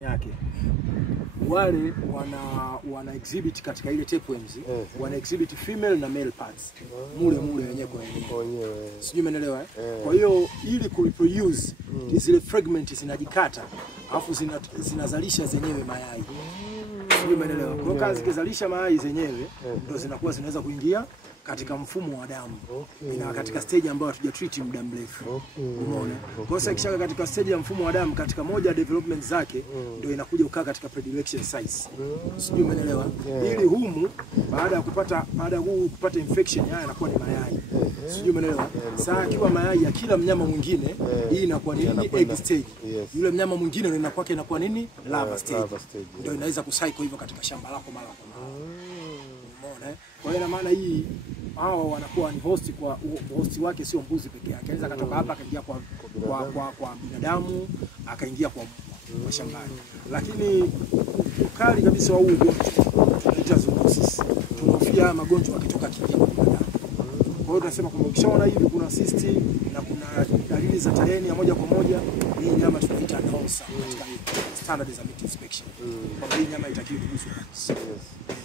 yake wale wana exhibit katika ile tapeworms, wana exhibit female na male parts mule wenyewe kwa wenyewe, sijui umeelewa Kwa hiyo ili ku reproduce zile fragments zinajikata alafu zinazalisha zenyewe mayai, sijui umeelewa Kwa kazi zikizalisha mayai zenyewe ndio zinakuwa zinaweza kuingia katika mfumo wa damu ina katika stage ambayo hatuja treat muda mrefu umeona kwa sababu ikishaka katika stage ya mfumo wa damu katika moja development zake ndio inakuja ukaa katika predilection size sijui umeelewa ili humu baada ya kupata infection haya yanakuwa ni mayai sijui umeelewa sasa akiwa mayai ya kila mnyama mwingine hii inakuwa ni egg stage yule mnyama mwingine ndio inakuwa nini larva stage ndio inaweza kucycle hivyo katika shamba lako mara kwa mara umeona kwa hiyo maana hii hawa wanakuwa ni host kwa host wake sio mbuzi pekee yake anaweza katoka hapa akaingia kwa binadamu akaingia kwa shambani lakini ukali kabisa wa huu ugonjwa tunaita zoonosis tunahofia magonjwa yakitoka kingine kwa binadamu kwa hiyo tunasema kwamba ukishaona hivi kuna cyst na kuna dalili za tarehe moja kwa moja hii nyama tunaita nosa katika standard za meat inspection kwa hii nyama itakiwa kuguswa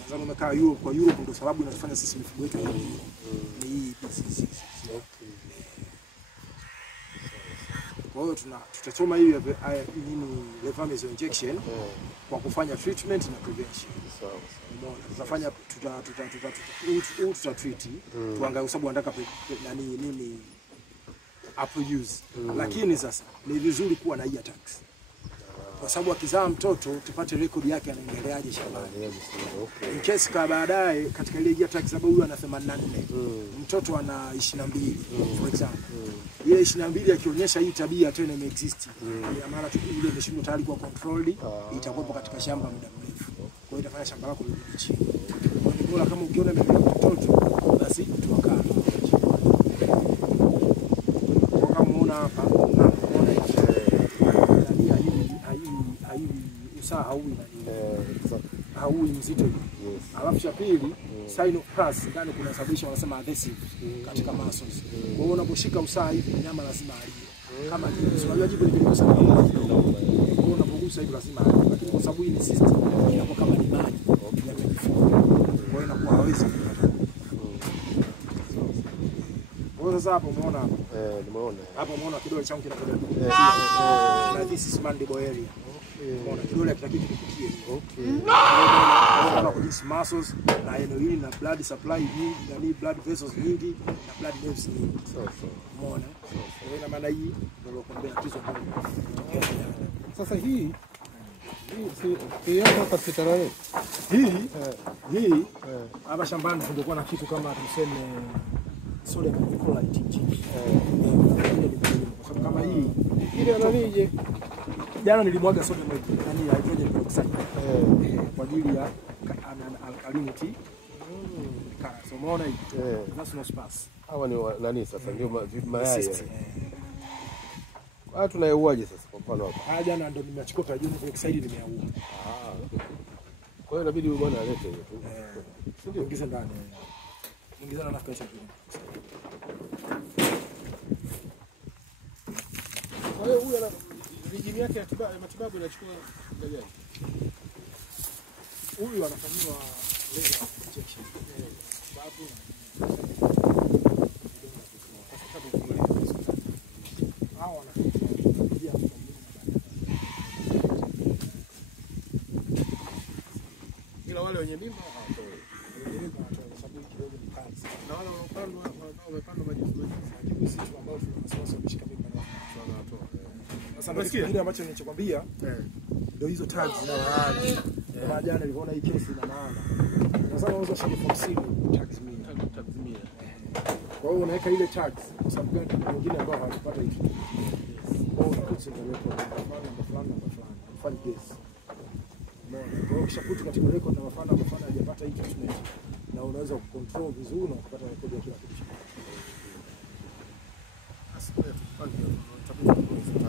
Zangu umekaa Europe kwa Europe ndio sababu inatufanya sisi mifugo yetu ni hii disease. Kwa hiyo tutasoma hiyo nini levamezo injection kwa kufanya treatment na prevention. Umeona tutafanya tuta treat tuangalie sababu anataka nini produce lakini sasa ni vizuri kuwa na hii attacks kwa sababu akizaa mtoto tupate record yake anaendeleaje shambani. In case ka baadaye katika ile year tax sababu huyu ana 84 mtoto ana 22 for example ile 22 akionyesha hii tabia tena imeexist ya mara tu ile imeshindwa tayari kwa controlled itakuwa katika shamba muda mrefu kwa hiyo itafanya shamba lako lirudi chini kwa hiyo bora kama ukiona mtoto basi tuwakaa kama unaona hapa haui mzito alafu cha pili sign of pass ndani kuna sababisha wanasema adhesive katika muscles kwa hiyo unaposhika usaha hivi nyama lazima alie kama hivi unajua jibu lilikosa kwa hiyo unapogusa hivi lazima alie lakini kwa sababu hii ni system inakuwa kama ni maji yamejifunga kwa hiyo inakuwa hawezi kupata kwa hiyo sasa hapo umeona nimeona hapo umeona kidole changu kinakwenda na this is mandible area unaona kidole kitaki kipitie kwa these muscles na eneo hili na blood supply nyingi na blood vessels nyingi na blood nerves nyingi umeona ina maana hii ndio kuombea tatizo sasa hii hapa hospitali hii hapa shambani tungekuwa na kitu kama tuseme sodium chloride kwa sababu kama hii ile ananije jana nilimwaga sodium hydrogen peroxide kwa ajili ya alkalinity so umeona hii that's no space hawa ni nani sasa ndio mayai tunayeuaje sasa kwa mfano hapa jana ndio nimechukua hydrogen peroxide nimeua kwa hiyo inabidi huyu bwana alete hiyo tu ndio ingiza ndani ingiza na kesho tu kwa hiyo huyu ana vijimi yake ya matibabu inachukua muda gani? Huyu anafanyiwa laser injection. Babu hao wanafikia ila wale wenye mimba sababu kidogo ni kansa. Na wale wamepandwa majuzi lakini sisi ambao tunawasawasa kushika mimba na wanatoa sasa kile ambacho nilichokwambia ndio hizo tags zinawaaje kama jana niliona hii kesi ina maana sasa unaweza shilingi 50 tags 100 kwa hiyo unaweka ile tags kwa sababu gani wengine ambao hawapata hizo kwa hiyo unakuta ndio fulani fanya guess kwa hiyo ukishakuta katika record na mafana hajapata hii treatment na unaweza kucontrol vizuri na kupata rekodi ya kila kitu.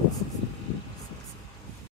Asante.